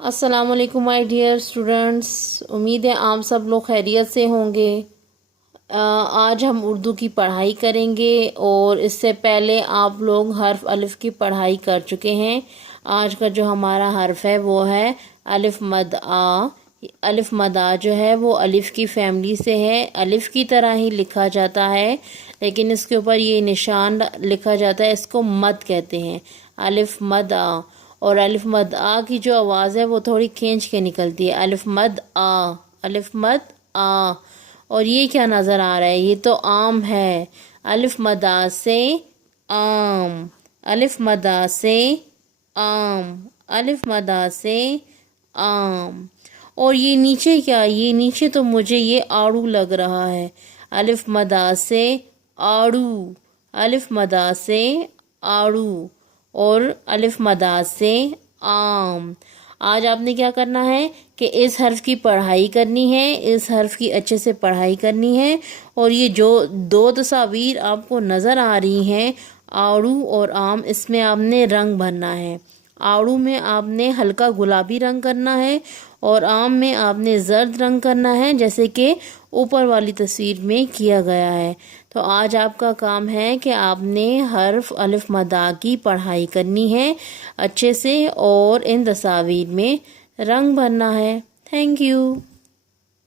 अस्सलाम वालेकुम my dear students. उम्मीद है आप सब लोग खैरियत से होंगे। आज हम उर्दू की पढ़ाई करेंगे और इससे पहले आप लोग हर्फ अलिफ की पढ़ाई कर चुके हैं। आज का जो हमारा हर्फ है वो है अलिफ मद आ। अलिफ मद आ जो है वो अलिफ की फैमिली से है। अलिफ की तरह ही लिखा जाता है लेकिन इसके ऊपर ये निशान लिखा जाता है, इसको मद कहते हैं, अलिफ मद आ। और अलिफ मद आ की जो आवाज़ है वो थोड़ी खींच के निकलती है, अलिफ मद आ, अलिफ मद आ। और ये क्या नज़र आ रहा है, ये तो आम है। अलिफ मद आ से आम, अलिफ मद आ से आम, अलिफ मद आ से आम। और ये नीचे क्या, ये नीचे तो मुझे ये आड़ू लग रहा है। अलिफ मद आ से आड़ू, अलिफ मद आ से आड़ू और अलिफ मद आ से आम। आज आपने क्या करना है कि इस हर्फ की पढ़ाई करनी है, इस हर्फ की अच्छे से पढ़ाई करनी है। और ये जो दो तस्वीर आपको नज़र आ रही हैं, आड़ू और आम, इसमें आपने रंग भरना है। आड़ू में आपने हल्का गुलाबी रंग करना है और आम में आपने जर्द रंग करना है, जैसे कि ऊपर वाली तस्वीर में किया गया है। तो आज आपका काम है कि आपने हर्फ अलिफ मद आ की पढ़ाई करनी है अच्छे से और इन तस्वीर में रंग भरना है। Thank you.